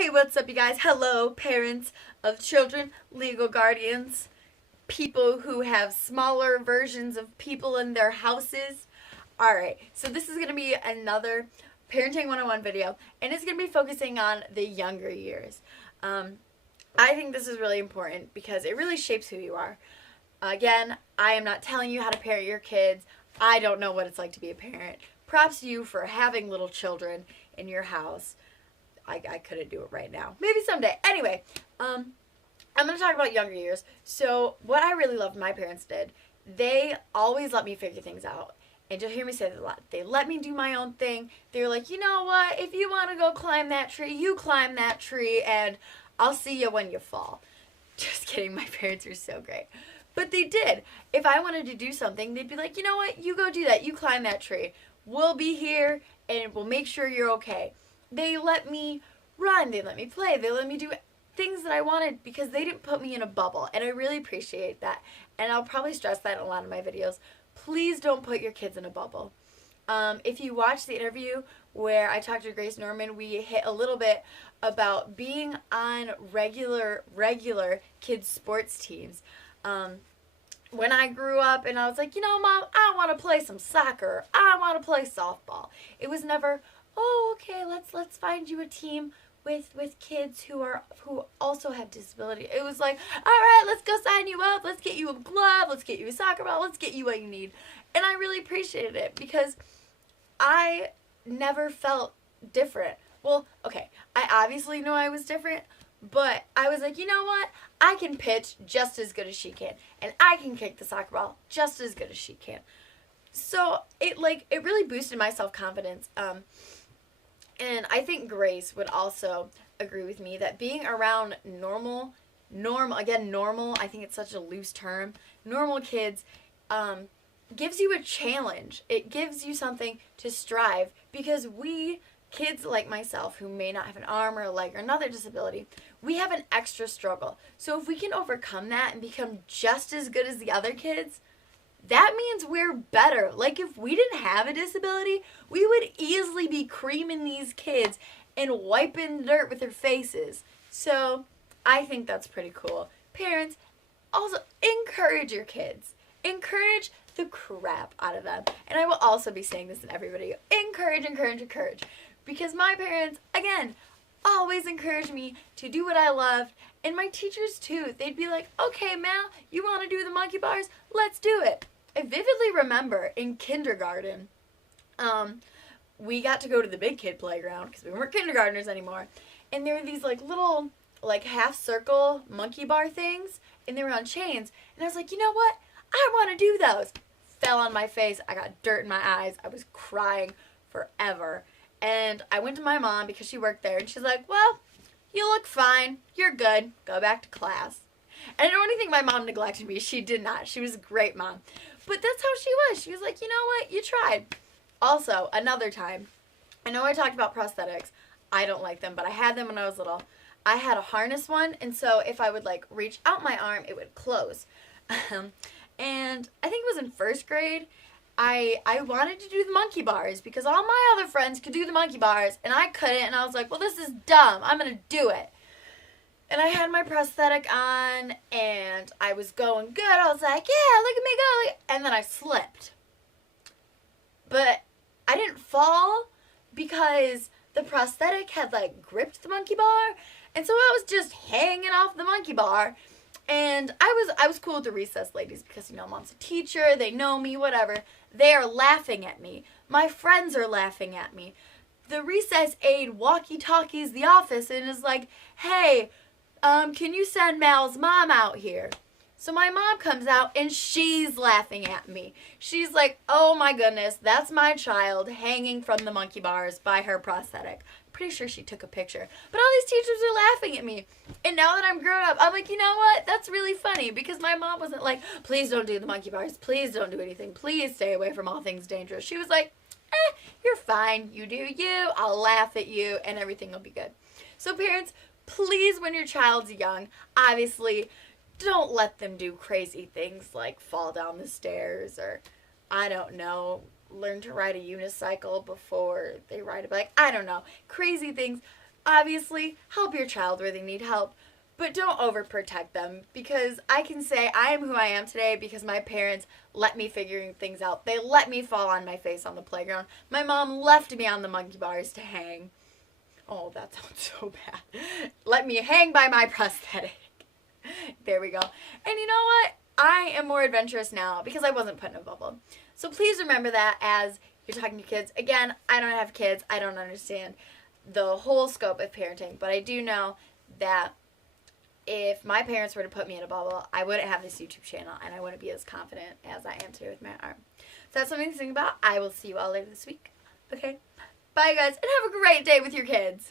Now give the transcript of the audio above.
Hey, what's up, you guys? Hello, parents of children, legal guardians, people who have smaller versions of people in their houses. Alright, so this is going to be another Parenting 101 video, and it's going to be focusing on the younger years. I think this is really important because it really shapes who you are. Again, I am not telling you how to parent your kids. I don't know what it's like to be a parent. Props to you for having little children in your house. I couldn't do it right now. Maybe someday. Anyway, I'm going to talk about younger years. So what I really loved my parents did, they always let me figure things out. And you'll hear me say that a lot. They let me do my own thing. They were like, you know what? If you want to go climb that tree, you climb that tree, and I'll see you when you fall. Just kidding. My parents are so great. But they did. If I wanted to do something, they'd be like, you know what? You go do that. You climb that tree. We'll be here, and we'll make sure you're okay. They let me run. They let me play. They let me do things that I wanted because they didn't put me in a bubble. And I really appreciate that. And I'll probably stress that in a lot of my videos. Please don't put your kids in a bubble. If you watch the interview where I talked to Grace Norman, we hit a little bit about being on regular kids sports teams. When I grew up and I was like, you know, Mom, I want to play some soccer. I want to play softball. It was never, oh, okay, let's find you a team with kids who also have disability. It was like, all right, let's go sign you up. Let's get you a glove. Let's get you a soccer ball. Let's get you what you need. And I really appreciated it because I never felt different. Well, okay, I obviously know I was different, but I was like, you know what? I can pitch just as good as she can, and I can kick the soccer ball just as good as she can. So it really boosted my self-confidence. And I think Grace would also agree with me that being around normal, I think it's such a loose term, normal kids, gives you a challenge. It gives you something to strive because kids like myself who may not have an arm or a leg or another disability, we have an extra struggle. So if we can overcome that and become just as good as the other kids, that means we're better. Like if we didn't have a disability, we would easily be creaming these kids and wiping dirt with their faces. So I think that's pretty cool. Parents, also encourage your kids. Encourage the crap out of them. And I will also be saying this in every video. Encourage. Because my parents, again, always encouraged me to do what I loved. And my teachers too. They'd be like, okay, Mal, you want to do the monkey bars? Let's do it. I vividly remember in kindergarten, we got to go to the big kid playground because we weren't kindergartners anymore. And there were these little half circle monkey bar things, and they were on chains. And I was like, you know what? I want to do those. Fell on my face. I got dirt in my eyes. I was crying forever. And I went to my mom because she worked there, and she's like, well, you look fine. You're good. Go back to class. And I don't even think my mom neglected me. She did not. She was a great mom. But that's how she was. She was like, you know what? You tried. Also, another time, I know I talked about prosthetics. I don't like them, but I had them when I was little. I had a harness one, and so if I would reach out my arm, it would close. And I think it was in first grade. I wanted to do the monkey bars because all my other friends could do the monkey bars and I couldn't, and I was like, well, this is dumb. I'm going to do it. And I had my prosthetic on and I was going good. I was like, yeah, look at me go. And then I slipped. But I didn't fall because the prosthetic had gripped the monkey bar, and so I was just hanging off the monkey bar. And I was cool with the recess ladies because, Mom's a teacher, they know me, whatever. They are laughing at me. My friends are laughing at me. The recess aide walkie-talkies the office and is like, hey, can you send Mal's mom out here? So my mom comes out and she's laughing at me. She's like, oh my goodness, that's my child hanging from the monkey bars by her prosthetic. Pretty sure she took a picture. But all these teachers are laughing at me. And now that I'm grown up, I'm like, you know what? That's really funny because my mom wasn't like, please don't do the monkey bars. Please don't do anything. Please stay away from all things dangerous. She was like, you're fine. You do you. I'll laugh at you and everything will be good. So parents, please, when your child's young, obviously, don't let them do crazy things like fall down the stairs or, I don't know, learn to ride a unicycle before they ride a bike. I don't know. Crazy things. obviously help your child where they need help, but don't overprotect them, because I can say I am who I am today because my parents let me figure things out. They let me fall on my face on the playground. My mom left me on the monkey bars to hang. Oh, that sounds so bad. Let me hang by my prosthetic. There we go. And you know what? I am more adventurous now because I wasn't put in a bubble. So please remember that as you're talking to kids. Again, I don't have kids. I don't understand the whole scope of parenting, but I do know that if my parents were to put me in a bubble, I wouldn't have this YouTube channel and I wouldn't be as confident as I am today with my arm. So that's something to think about. I will see you all later this week. Okay? Bye, guys, and have a great day with your kids.